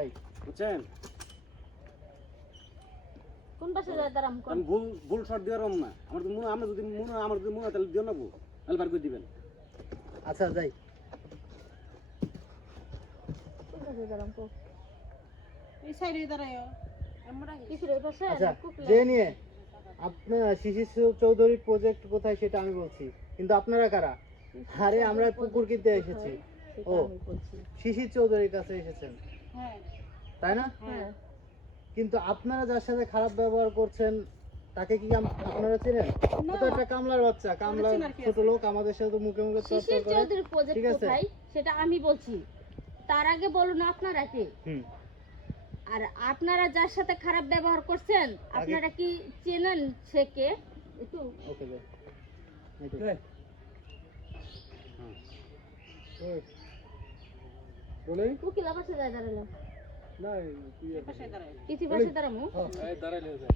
যাই বুঝছেন? কোন পাশে যায় দাঁড়াম আমি ভুল ভুল শট দিয়ে রম না। আমার তো মনে আমরা যদি মনে আমার যদি মনে তাহলে দিও না বউ তাহলে বার করে দিবেন। আচ্ছা যাই। কোন পাশে দাঁড়াম কো এই সাইডে দাঁড়ায় আমরা কিসের এই পাশে? আচ্ছা না কুকলা? যে নিয়ে আপনার শিশির চৌধুরী প্রজেক্ট কোথায় সেটা আমি বলছি। কিন্তু আপনারা কারা? আরে আমরা পুকুর কিনতে এসেছি। ও। শিশির চৌধুরীর কাছে এসেছেন। তাই না? হ্যাঁ। কিন্তু আপনারা যার সাথে খারাপ ব্যবহার করছেন তাকে কি আপনারা চেনেন? ও তো একটা কামলার বাচ্চা কামলার ছোট লোক আমাদের সাথে মুখে মুখে তর্ক করে। চৌধুরী প্রজেক্ট ঠিক আছে। কোথায়? সেটা আমি বলছি। তার আগে বলুন আপনারা কে? আর আপনারা যার সাথে খারাপ ব্যবহার করছেন আপনারা কি চেনেন সে কে? একটু। ওকে এই। হ্যাঁ। উকিলা পাশে যায় দাঁড়ালাম না পাশে দাঁড়ায় কিছু পাশে দাঁড়ামু দাঁড়াইলে